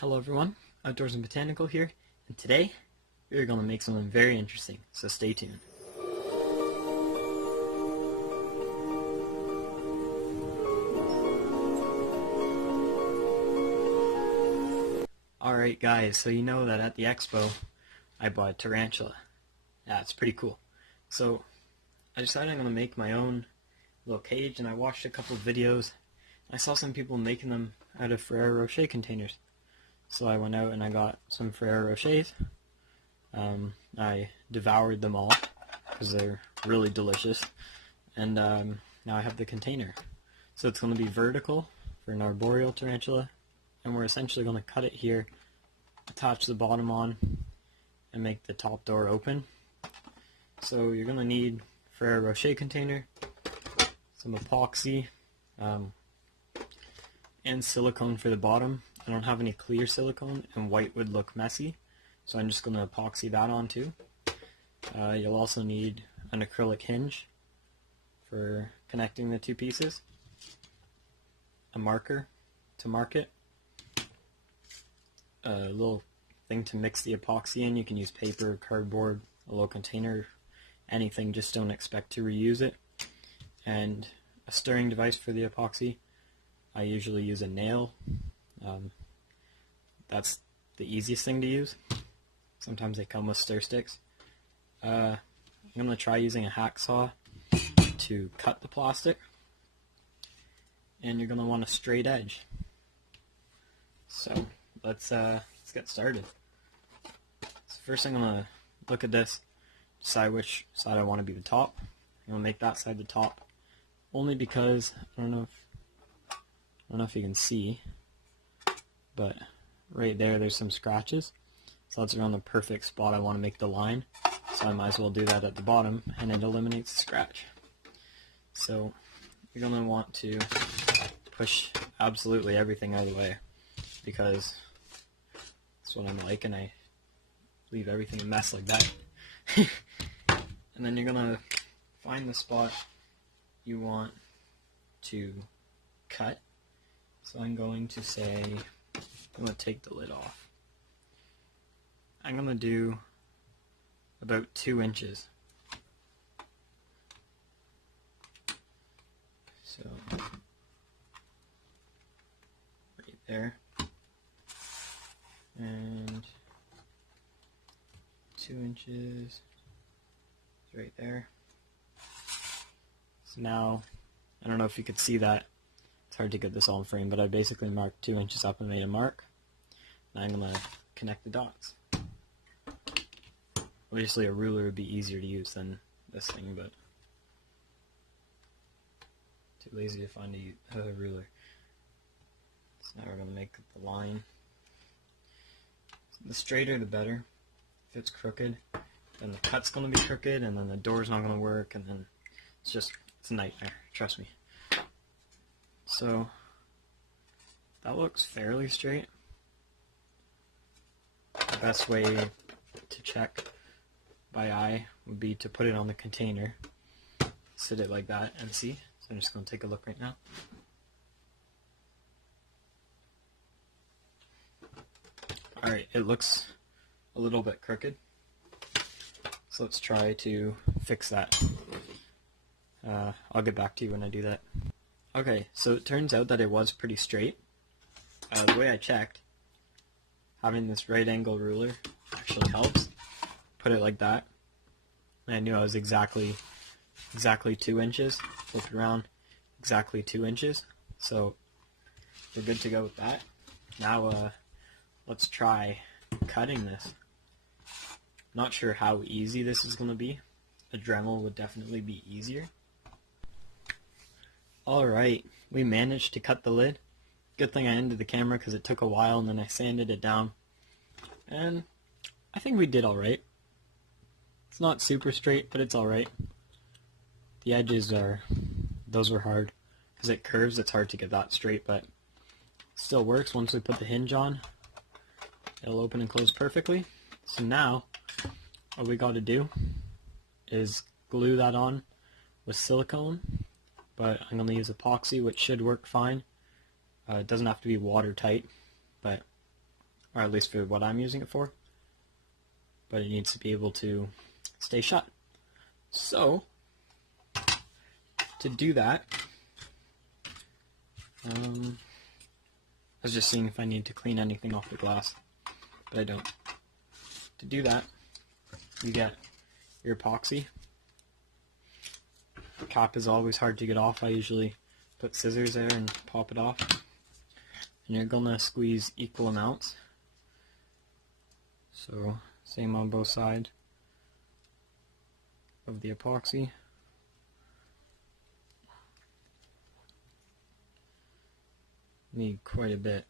Hello everyone, Outdoors and Botanical here, and today we're going to make something very interesting, so stay tuned. Alright guys, so you know that at the expo I bought a tarantula. Yeah, it's pretty cool. So I decided I'm going to make my own little cage, and I watched a couple of videos. I saw some people making them out of Ferrero Rocher containers. So I went out and I got some Ferrero Rochers. I devoured them all because they're really delicious. And now I have the container. So it's going to be vertical for an arboreal tarantula. And we're essentially going to cut it here, attach the bottom on, and make the top door open. So you're going to need Ferrero Rocher container, some epoxy, and silicone for the bottom. I don't have any clear silicone, and white would look messy, so I'm just going to epoxy that on too. You'll also need an acrylic hinge for connecting the two pieces, a marker to mark it, a little thing to mix the epoxy in. You can use paper, cardboard, a little container, anything, just don't expect to reuse it, and a stirring device for the epoxy. I usually use a nail. That's the easiest thing to use. Sometimes they come with stir sticks. I'm going to try using a hacksaw to cut the plastic. And you're going to want a straight edge. So let's get started. So first I'm going to look at this, decide which side I want to be the top. I'm going to make that side the top only because I don't know if you can see, but right there's some scratches, so that's around the perfect spot I want to make the line, so I might as well do that at the bottom, and it eliminates the scratch. So you're going to want to push absolutely everything out of the way, because that's what I'm like, and I leave everything a mess like that. And then you're going to find the spot you want to cut. So I'm going to say, I'm going to take the lid off. I'm going to do about 2 inches. So, right there. And 2 inches right there. So now, I don't know if you could see that. It's hard to get this all in frame, but I basically marked 2 inches up and made a mark. Now I'm going to connect the dots. Obviously a ruler would be easier to use than this thing, but too lazy to find a ruler. So now we're going to make the line. The straighter the better. If it's crooked, then the cut's going to be crooked, and then the door's not going to work, and then it's a nightmare, trust me. So that looks fairly straight. The best way to check by eye would be to put it on the container, sit it like that, and see. So I'm just going to take a look right now. Alright, it looks a little bit crooked. So let's try to fix that. I'll get back to you when I do that. Okay, so it turns out that it was pretty straight. The way I checked, having this right angle ruler actually helps. Put it like that, and I knew I was exactly 2 inches. Flip it around, exactly 2 inches. So we're good to go with that. Now let's try cutting this. Not sure how easy this is going to be. A Dremel would definitely be easier. Alright, we managed to cut the lid. Good thing I ended the camera because it took a while, and then I sanded it down. And I think we did alright. It's not super straight, but it's alright. The edges those were hard. Because it curves, it's hard to get that straight, but it still works. Once we put the hinge on, it'll open and close perfectly. So now, what we got to do is glue that on with silicone. But I'm going to use epoxy, which should work fine. It doesn't have to be watertight, but or at least for what I'm using it for. But it needs to be able to stay shut. So, to do that, I was just seeing if I need to clean anything off the glass, but I don't. To do that, you get your epoxy. The cap is always hard to get off. I usually put scissors there and pop it off. And you're gonna squeeze equal amounts. So, same on both sides of the epoxy. Need quite a bit.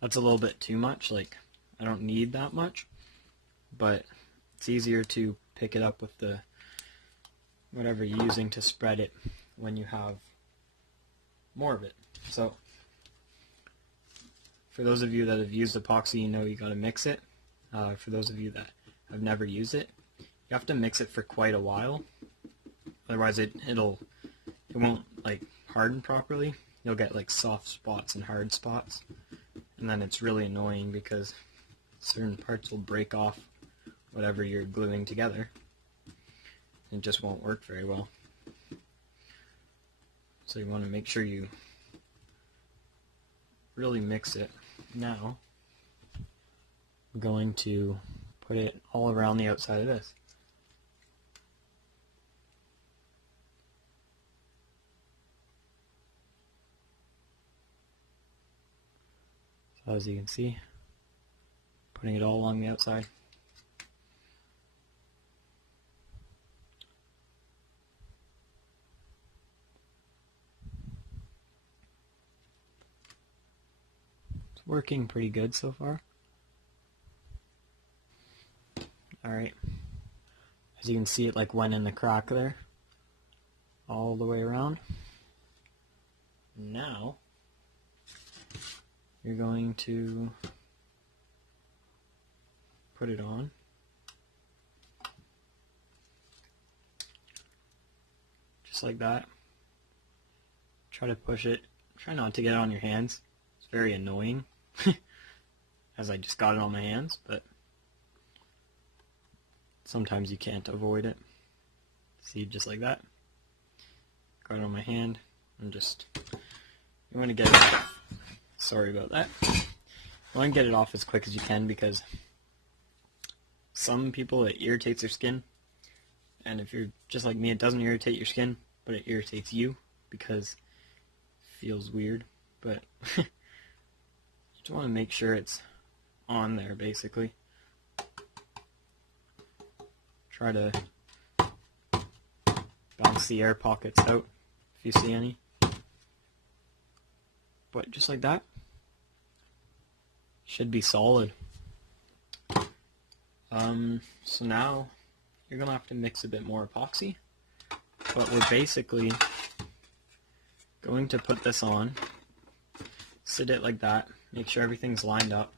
That's a little bit too much, like I don't need that much, but it's easier to pick it up with the whatever you're using to spread it when you have more of it. So for those of you that have used epoxy, you know you gotta mix it. For those of you that have never used it, you have to mix it for quite a while, otherwise it won't like harden properly. You'll get like soft spots and hard spots, and then it's really annoying because certain parts will break off whatever you're gluing together. It just won't work very well. So you want to make sure you really mix it. Now I'm going to put it all around the outside of this. So as you can see, putting it all along the outside. It's working pretty good so far. Alright, as you can see, it like went in the crack there all the way around. Now you're going to put it on. Just like that. Try to push it. Try not to get it on your hands. It's very annoying as I just got it on my hands, but sometimes you can't avoid it. See, just like that. Got it on my hand. I'm just, you want to get it off. Sorry about that. You want to get it off as quick as you can because some people it irritates their skin, and if you're just like me, it doesn't irritate your skin, but it irritates you because it feels weird. But you just want to make sure it's on there, basically. Try to bounce the air pockets out if you see any. But just like that, should be solid. So now you're gonna have to mix a bit more epoxy, but we're basically going to put this on, sit it like that, make sure everything's lined up,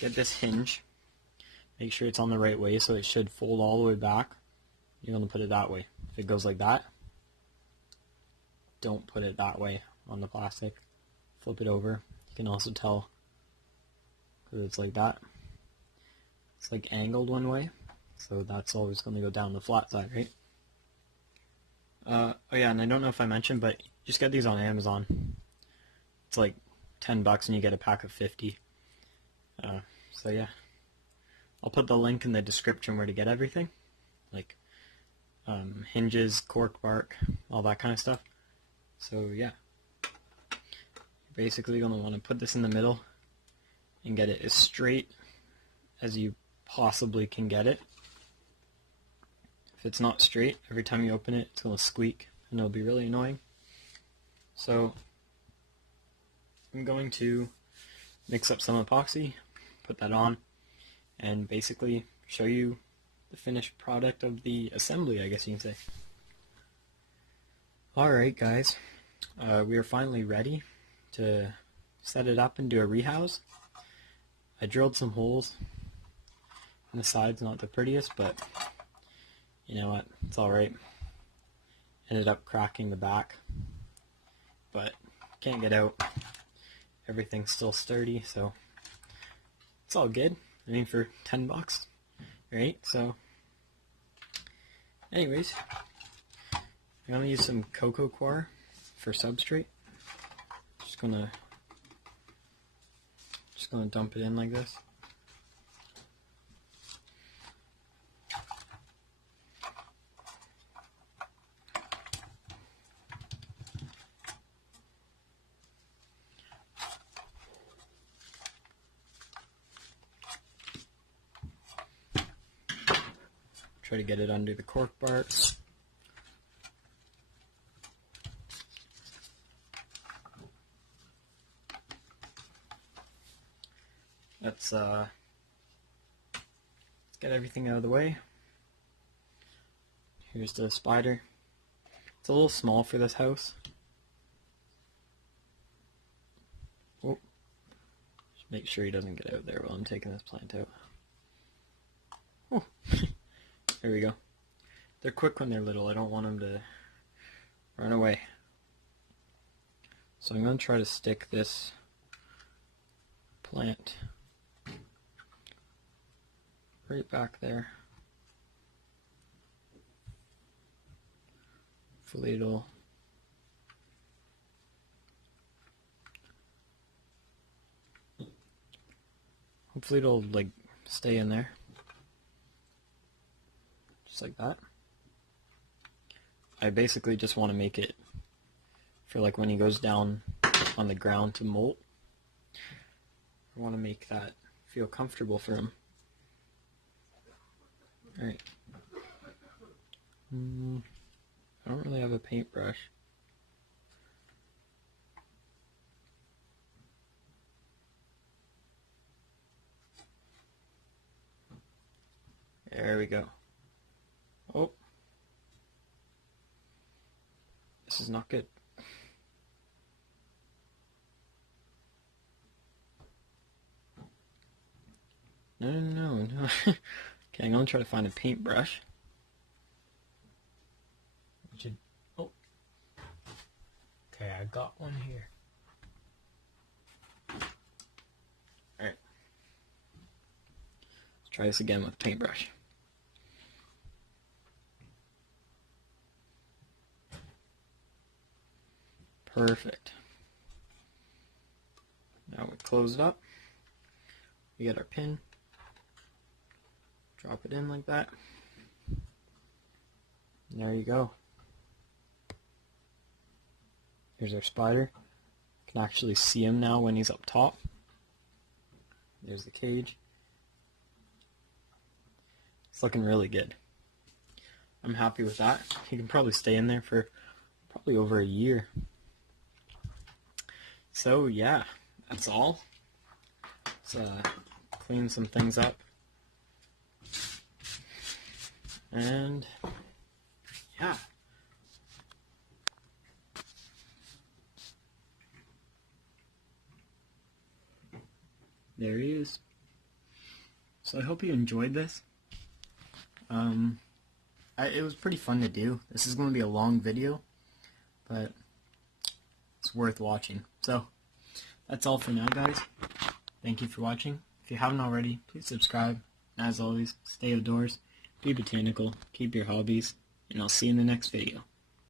get this hinge, make sure it's on the right way so it should fold all the way back. You're gonna put it that way. If it goes like that, don't put it that way on the plastic. Flip it over. You can also tell because it's like that. It's like angled one way, so that's always going to go down the flat side, right? Oh yeah, and I don't know if I mentioned, but just get these on Amazon. It's like $10 and you get a pack of 50. So yeah, I'll put the link in the description where to get everything, like hinges, cork bark, all that kind of stuff. So yeah, you're basically going to want to put this in the middle and get it as straight as you possibly can get it. If it's not straight, every time you open it, it's going to squeak and it'll be really annoying. So I'm going to mix up some epoxy, put that on, and basically show you the finished product of the assembly, I guess you can say. Alright guys, we are finally ready to set it up and do a rehouse. I drilled some holes on the sides, not the prettiest, but you know what, it's alright. Ended up cracking the back, but can't get out. Everything's still sturdy, so it's all good. I mean, for $10, right? So, anyways, I'm gonna use some cocoa coir for substrate. Just gonna dump it in like this. Try to get it under the cork bark. Let's get everything out of the way. Here's the spider. It's a little small for this house. Oh, just make sure he doesn't get out there while I'm taking this plant out. Oh, there we go. They're quick when they're little. I don't want them to run away. So I'm going to try to stick this plant right back there. Hopefully it'll like stay in there. Just like that. I basically just want to make it for like when he goes down on the ground to molt. I want to make that feel comfortable for him. Alright. I don't really have a paintbrush. There we go. Oh. This is not good. No. Okay, I'm gonna try to find a paintbrush. Oh. Okay, I got one here. Alright. Let's try this again with paintbrush. Perfect. Now we close it up. We get our pin. Drop it in like that. And there you go. Here's our spider. You can actually see him now when he's up top. There's the cage. It's looking really good. I'm happy with that. He can probably stay in there for probably over a year. So yeah, that's all. Let's clean some things up. And yeah. There he is. So I hope you enjoyed this. It was pretty fun to do. This is going to be a long video, but it's worth watching. So that's all for now, guys. Thank you for watching. If you haven't already, please subscribe. And as always, stay outdoors, be botanical, keep your hobbies, and I'll see you in the next video.